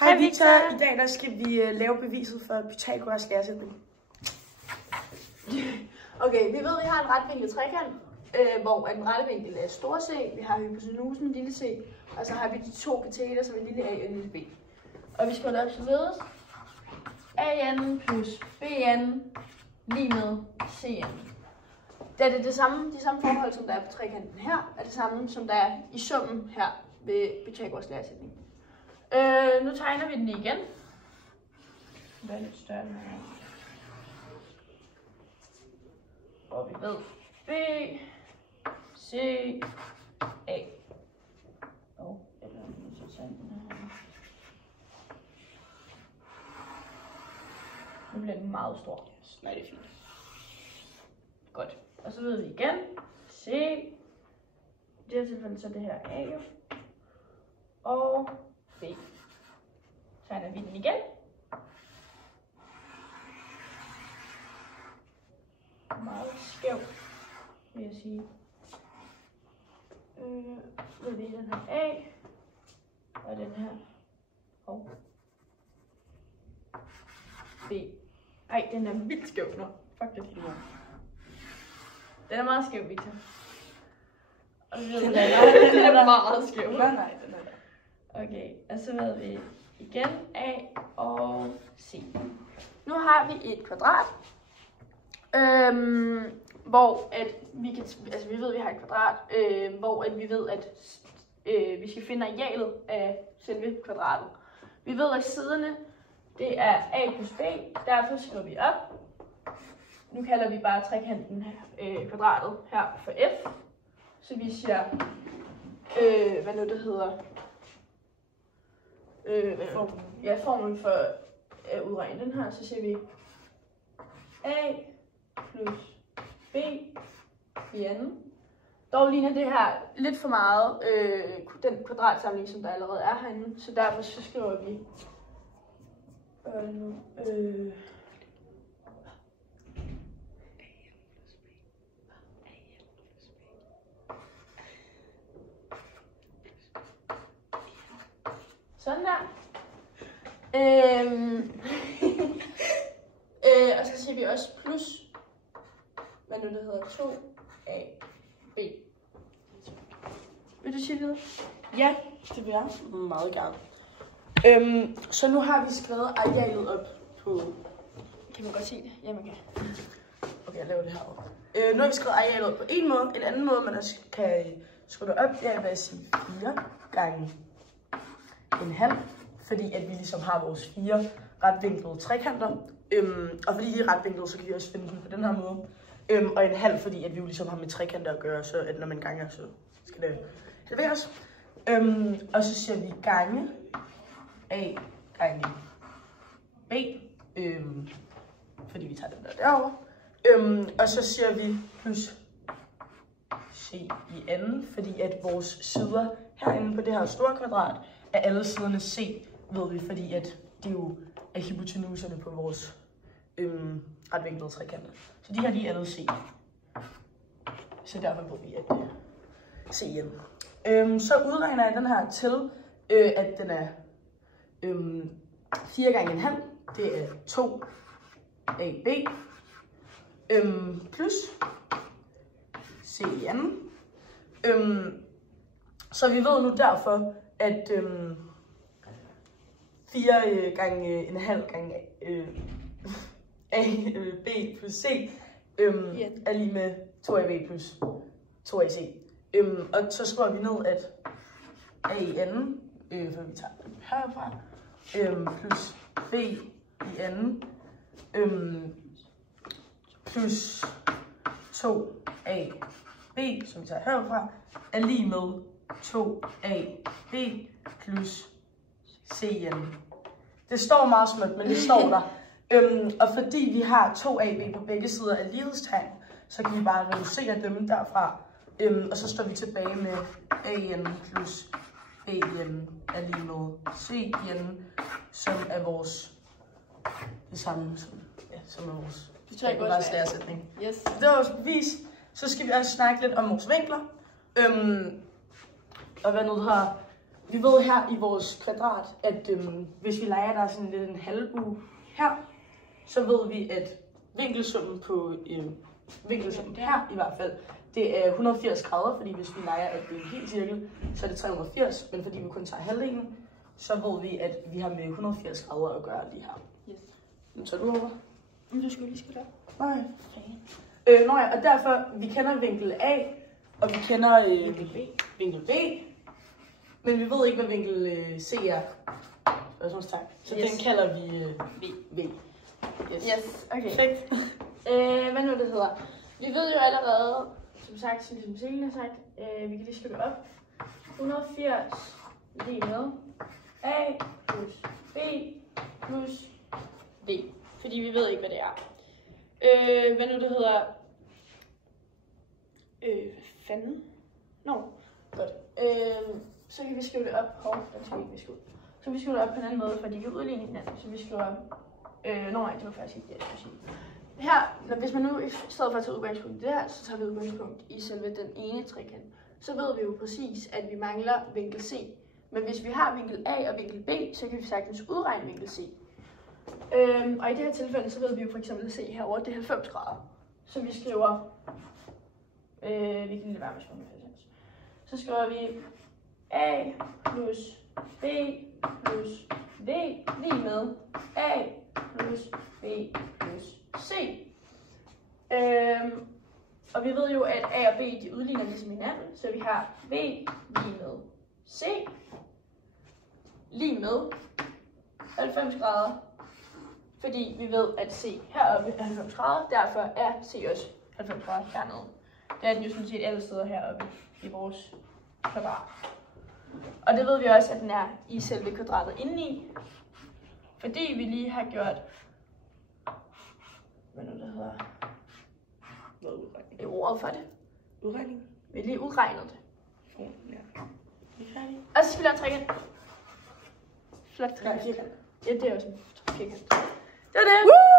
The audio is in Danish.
Hej Victor, i dag der skal vi lave beviset for Pythagoras læresætning. Okay, vi ved, at vi har en retvinklet trekant, hvor den rette vinkel er stor C, vi har hypotenusen, lille c, og så har vi de to kateter, som er lille a og lille b. Og vi skal op således an plus bn lige med cn. Da det er de samme forhold, som der er på trekanten her, er det samme, som der er i summen her ved Pythagoras læresætning. Nu tegner vi den igen. Den er lidt større end her. Og vi ved B, C, A. Nu bliver den meget stor. Nej, det er fint. Godt. Og så ved vi igen. C. I det her tilfælde så er det her A jo. Og B. Tegner vi den igen. Meget skæv, vil jeg sige. Ved vi den her A. Og den her. Og B. Ej, den er vildt skæv nu. Fuck det. Den er meget skæv, Victor. Og så den er meget skæv. Nej, den er der. Okay, og så ved vi igen A og C. Nu har vi et kvadrat, hvor at vi kan, altså vi ved, at vi har et kvadrat, hvor at vi ved, at vi skal finde arealet af selve kvadratet. Vi ved, at siderne det er A plus B, derfor skriver vi op. Nu kalder vi bare trekanten kvadratet her for F. Så vi siger, hvad nu det hedder, formlen for at udregne den her, så siger vi A plus B i anden. Dog ligner det her lidt for meget den kvadratsamling, som der allerede er herinde, så derfor så skriver vi sådan der. Og så siger vi også plus, hvad nu det hedder, 2ab. Vil du sige det? Ja, det vil jeg meget gerne. Så nu har vi skrevet arealet op på... Kan man godt se det? Ja, man kan. Okay, jeg laver det heroppe. Nu har vi skrevet arealet op på en måde. En anden måde, man også kan skrive det op, det er at sige 4 gange en halv. Fordi at vi ligesom har vores 4 retvinklede trekanter. Og fordi de er retvinklede, så kan vi også finde dem på den her måde. Og en halv, fordi at vi jo ligesom har med trekanter at gøre, så at når man ganger, så skal det halveres. Og så siger vi gange A gange B, fordi vi tager den der derovre. Og så siger vi plus C i anden, fordi at vores sider herinde på det her store kvadrat er alle siderne C, ved vi, fordi at det jo er hypotenuserne på vores retvinklede trekanter. Så de her, de er alle C. Så derfor ved vi, at det er C igen. Så udregner jeg den her til, at den er 4 gange en halv. Det er 2 AB plus C i anden. Så vi ved nu derfor, at 4 gange en halv gange AB plus C er lige med 2AB plus 2AC. Og så skriver vi ned, at A i anden, for vi tager den herfra, plus B i anden, plus 2AB, som vi tager herfra, er lige med 2AB plus C i anden. Det står meget smukt, men det står der. Og fordi vi har 2AB på begge sider af lighedstegn, så kan vi bare reducere dem derfra. Og så står vi tilbage med AN plus BN er lige med CN, som er vores det samme som er vores læresætning. Yes. Det var vores bevis. Så skal vi også snakke lidt om vores vinkler. Og hvad nu har Vi ved her i vores kvadrat, at hvis vi leger, der er sådan lidt en halvbue her, så ved vi, at vinkelsummen på vinkelsummen her i hvert fald, det er 180 grader, fordi hvis vi leger, at det er en hel cirkel, så er det 380, men fordi vi kun tager halvdelen, så ved vi, at vi har med 180 grader at gøre lige her. Yes. Nu tager du over. Men du skulle lige skrive op. Nej. Og derfor, vi kender vinkel A, og vi kender vinkel B, men vi ved ikke, hvad vinkel C er. Så Yes. den kalder vi V. Yes, okay. Perfekt. Hvad nu det hedder? Vi ved jo allerede, som sagt, ligesom Celine har sagt, vi kan lige skrive det op. 180 lige med A plus B plus V. Fordi vi ved ikke, hvad det er. Hvad nu det hedder? Hvad fanden? Godt. Så kan vi skrive det op. Den skal vi ikke viske ud. Så kan vi skrive det op på en anden måde, for de kan udligne hinanden. Så vi skriver nej, det var faktisk ikke det, jeg skulle sige. Her, hvis man nu i stedet for at tage udgangspunkt i det her, så tager vi udgangspunkt i selve den ene trekant. Så ved vi jo præcis, at vi mangler vinkel C. Men hvis vi har vinkel A og vinkel B, så kan vi sagtens udregne vinkel C. Og i det her tilfælde, så ved vi jo for eksempel at se herovre, det er 90 grader. Så vi skriver, vi kan lige være med 90. Så skriver vi A plus B plus V lige med A plus B plus C. Og vi ved jo, at A og B de udligner ligesom hinanden, så vi har V lige med C lige med 90 grader, fordi vi ved, at C heroppe er 90 grader, derfor er C også 90 grader hernede. Det er den jo sådan set alle steder heroppe i vores kvadrat. Og det ved vi også, at den er i selve kvadratet indeni, fordi vi lige har gjort, hvad nu det hedder, ordet for det. Udregning. Vi har lige udregnet det. Ja. Vi er færdige. Og så skal vi lave en trekant. Flot Nej, trekant. firkant. Ja, det er også en firkant. Det var det. Woo!